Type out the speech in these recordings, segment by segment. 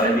R&D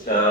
4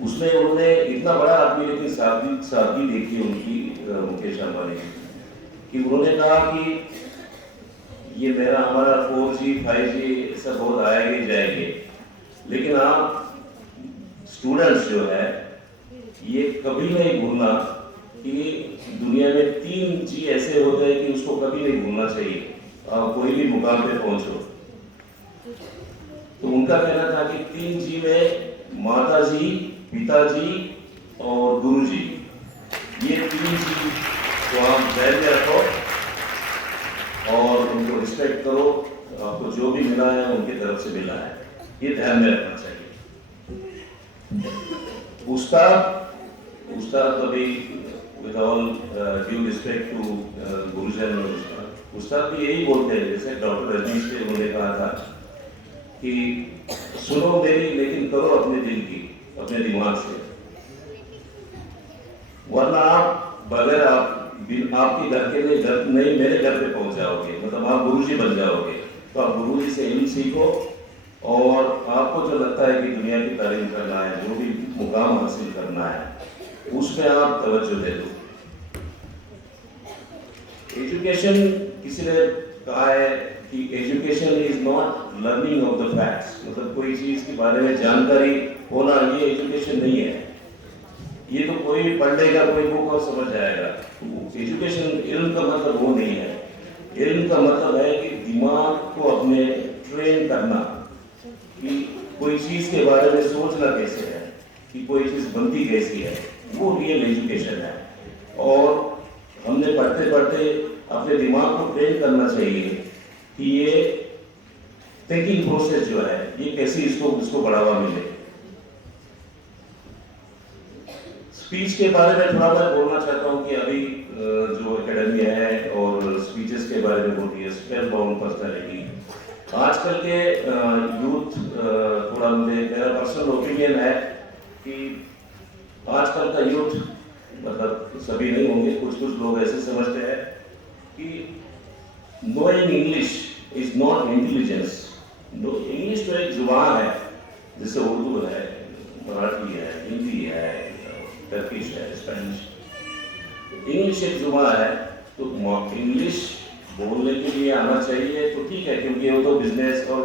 اس میں انہوں نے اتنا بڑا آدمی لیکن سادگی دیکھی ان کی مکیش امبانی کہ انہوں نے کہا کہ یہ ہمارا 4G 5G سب بہت آئے گے جائے گے، لیکن آپ اسٹوڈنٹس جو ہے یہ کبھی نہیں بھولنا کہ دنیا میں 3G ایسے ہوتے ہیں کہ اس کو کبھی نہیں بھولنا چاہیے، آپ کوئی بھی مقام پہ پہنچو۔ تو ان کا کہنا تھا کہ 3G میں ماتا جی، پتا جی اور گرو جی، یہ 3G کو آپ ذہن میں رکھو اور ان کو رسپیکٹ کرو، آپ کو جو بھی ملا ہے ان کی طرف سے ملا ہے، یہ دھیان میں رکھنا چاہیے۔ استاد ابھی with all due respect to گروجن اور استاد بھی یہی بولتے ہیں، جیسے ڈاکٹر رجنیش سے انہوں نے کہا تھا کہ سنو میری لیکن کرو اپنے دل کی، اپنے دماغ سے، ورنہ آپ بغیر آپ کے گھر کے نہیں میرے گھر پہ پہنچ جاؤ گے، مطلب آپ گرو جی بن جاؤ گے۔ تو آپ گرو جی سے علم سیکھو اور آپ کو جو لگتا ہے کہ دنیا کی تعلیم کرنا ہے، جو بھی مقام حاصل کرنا ہے، اس میں آپ توجہ دے دو۔ ایجوکیشن، کسی نے کہا ہے کہ education is not learning of the facts, مطلب کوئی چیز کے بارے میں جانکاری ہونا یہ ایجوکیشن نہیں ہے، یہ تو کوئی پڑھ لے گا کوئی بک اور سمجھ جائے گا۔ ایجوکیشن، علم کا مطلب وہ نہیں ہے، علم کا مطلب ہے کہ دماغ کو اپنے ٹرین کرنا کہ کوئی چیز کے بارے میں سوچنا کیسے ہے، کہ کوئی چیز بنتی کیسی ہے، وہ ریئل ایجوکیشن ہے۔ اور ہم نے پڑھتے پڑھتے اپنے دماغ کو ٹرین کرنا چاہیے کہ یہ تھنکنگ پروسیس جو ہے یہ کیسی اس کو بڑھاوا ملے۔ اسپیچ کے بارے میں تھوڑا میں بولنا چاہتا ہوں کہ ابھی جو اکیڈمی ہے اور اسپیچز کے بارے میں ہوتی ہے، اسپیل باؤنڈ پرسنالٹی، آج کل کے یوتھ، تھوڑا میرا پرسنل اوپینین ہے کہ آج کل کا یوتھ، مطلب سبھی نہیں ہوں گے، کچھ لوگ ایسے سمجھتے ہیں کہ knowing English is not intelligence. English تو ایک زبان ہے، جیسے اردو ہے، مراٹھی ہے، ہندی ہے، ٹرکش ہے، اسپینش، انگلش ایک زبان ہے۔ تو انگلش بولنے کے لیے آنا چاہیے تو ٹھیک ہے، کیونکہ وہ تو بزنس اور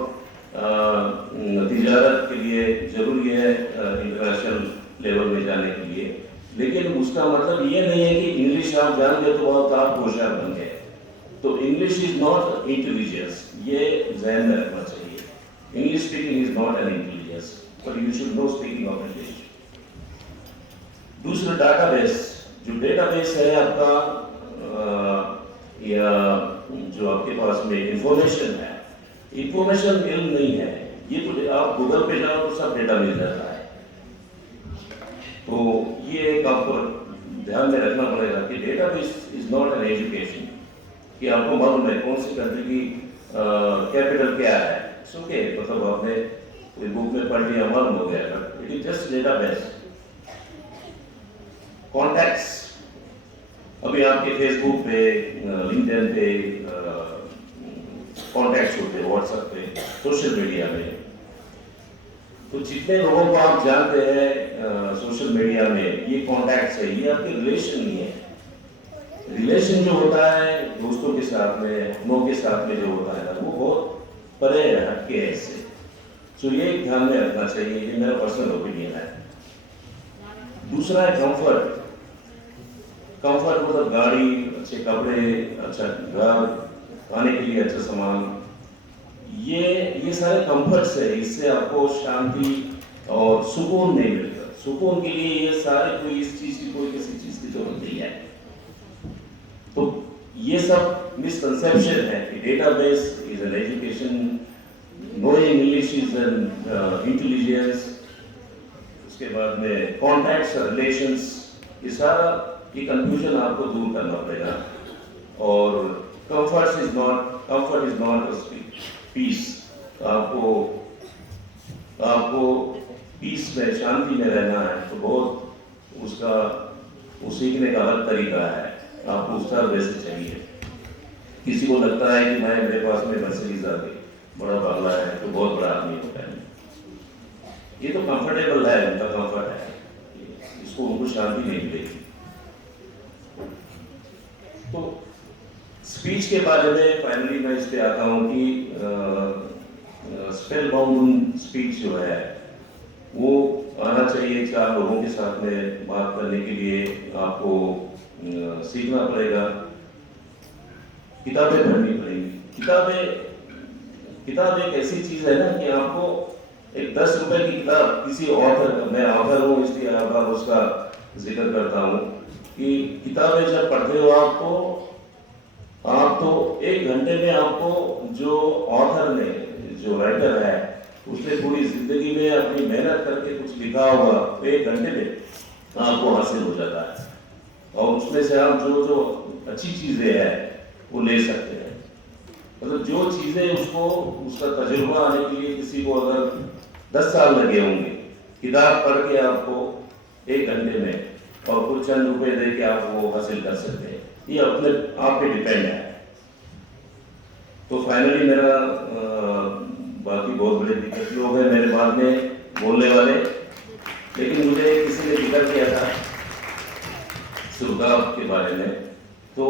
تجارت کے لیے ضروری ہے انٹرنیشنل لیول میں جانے کے لیے، لیکن اس کا مطلب یہ نہیں ہے کہ انگلش آپ جان گئے تو بہت آپ ہوشیار بن گئے۔ تو انگلش از ناٹ انٹیلیجنس، یہ ذہن میں رکھنا چاہیے۔ English speaking is not an intelligence, but you should know speaking of English. دوسرا ڈاٹا بیس، جو ڈیٹا بیس ہے آپ کا، یا جو آپ کے پاس میں انفارمیشن ہے، انفارمیشن علم نہیں ہے، یہ تو آپ گوگل پہ جاؤ تو سب ڈیٹا مل جاتا ہے۔ تو یہ ایک آپ کو دھیان میں رکھنا پڑے گا کہ data base is not an education, کہ آپ کو معلوم ہے کون سی کنٹری کی کیپٹل کیا ہے، مطلب آپ نے کوئی بک میں پڑھ لیا معلوم ہو گیا، it is just data base. Contacts, ابھی آپ کے فیس بک پہ، لنکڈن پہ کانٹیکٹس ہوتے ہیں، واٹس ایپ پہ، سوشل میڈیا میں، تو جتنے لوگوں کو آپ جانتے ہیں سوشل میڈیا میں، یہ کانٹیکٹس ہے، یہ آپ کے ریلیشن نہیں ہے۔ ریلیشن جو ہوتا ہے دوستوں کے ساتھ میں، اپنوں کے ساتھ میں جو ہوتا ہے وہ بہت پرے ہٹ کے ہے اس سے۔ تو یہ دھیان میں رکھنا چاہیے، یہ میرا پرسنل اوپینین ہے۔ دوسرا ہے کمفرٹ۔ کمفرٹ مطلب گاڑی، اچھے کپڑے، اچھا گھر، کھانے کے لیے اچھا سامان، یہ سارے کمفرٹس ہے، اس سے آپ کو شانتی اور سکون نہیں ملتا۔ سکون کے لیے یہ سارے کوئی اس چیز کی، کوئی کسی چیز کی ضرورت نہیں ہے۔ تو یہ سب مسکنسیپشن ہے کہ data base is an education, knowing English is an intelligence, اس کے بعد میں کانٹیکٹس، ریلیشنس، یہ سارا یہ کنفیوژن آپ کو دور کرنا پڑے گا۔ اور کمفرٹ از ناٹ پیس، آپ کو پیس میں، شانتی میں رہنا ہے تو بہت اس کا وہ سیکھنے کا الگ طریقہ ہے، آپ کو اس طرح ویسے چاہیے۔ کسی کو لگتا ہے کہ میرے پاس میں مرسیڈیز آ گئی، بڑا بنگلہ ہے تو بہت بڑا آدمی ہوتا ہے، یہ تو کمفرٹیبل ہے، ان کا کمفرٹ ہے، کے بارے میں فائنلی میں اس پہ آتا ہوں کہ اسپیل باؤنڈ اسپیچ جو ہے وہ آنا چاہیے 4 لوگوں کے ساتھ میں بات کرنے کے لیے آپ کو سیکھنا پڑے گا، کتابیں پڑھنی پڑیں گی۔ کتاب ایک ایسی چیز ہے نا کہ آپ کو ایک 10 روپے کی کتاب کسی آتھر، میں آتھر ہوں اس لیے بار اس کا ذکر کرتا ہوں کہ کتابیں جب پڑھتے ہو آپ تو 1 گھنٹے میں آپ کو جو آتھر نے، جو رائٹر ہے، اس نے پوری زندگی میں اپنی محنت کر کے کچھ لکھا ہوگا 1 گھنٹے میں آپ کو حاصل ہو جاتا ہے، اور اس میں سے آپ جو اچھی چیزیں ہیں وہ لے سکتے ہیں۔ مطلب جو چیزیں اس کا تجربہ آنے کے لیے کسی کو اگر 10 سال لگے ہوں گے، کتاب پڑھ کے آپ کو 1 گھنٹے میں اور کچھ چند روپے دے کے آپ وہ حاصل کر سکتے ہیں، یہ اپنے آپ پہ ڈیپینڈ ہے۔ تو فائنلی میرا باقی بہت بڑے دقت لوگ ہیں میرے بعد میں بولنے والے، لیکن مجھے کسی نے ذکر کیا تھا سرکاب کے بارے میں، تو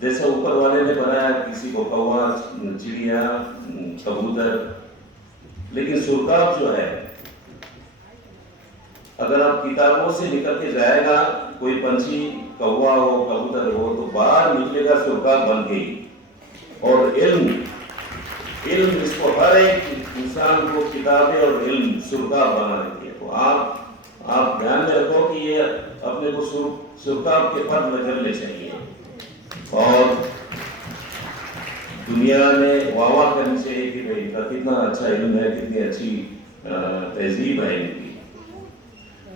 جیسے اوپر والے نے بنایا کسی کو کوا، چڑیا، کبوتر، لیکن سرکاب جو ہے اگر آپ کتابوں سے نکل کے جائے گا، کوئی پنچھی کوا ہو، کبوتر ہو، تو باہر نکلے گا سرکاب بن گئی۔ اور علم اس کو ہر ایک انسان کو کتابیں اور علم سرکاب بنا دیتی ہے۔ تو آپ دھیان میں رکھو کہ یہ اپنے کو سرکاب کے پد میں چلنے چاہیے، اور دنیا میں واہ واہ کرنی چاہیے کہ بھائی کتنا اچھا علم ہے، کتنی اچھی تہذیب ہے ان کی۔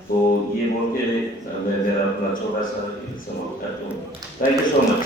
تو یہ بول کے میں میرا اپنا چھوٹا سا سماپت کرتا ہوں۔ Thank you so much.